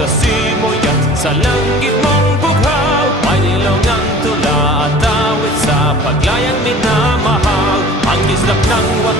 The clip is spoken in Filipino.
sa simoy at sa langit mong bughaw. May nilong ang tula at awit sa paglayang minamahal. Ang kislap ng wakas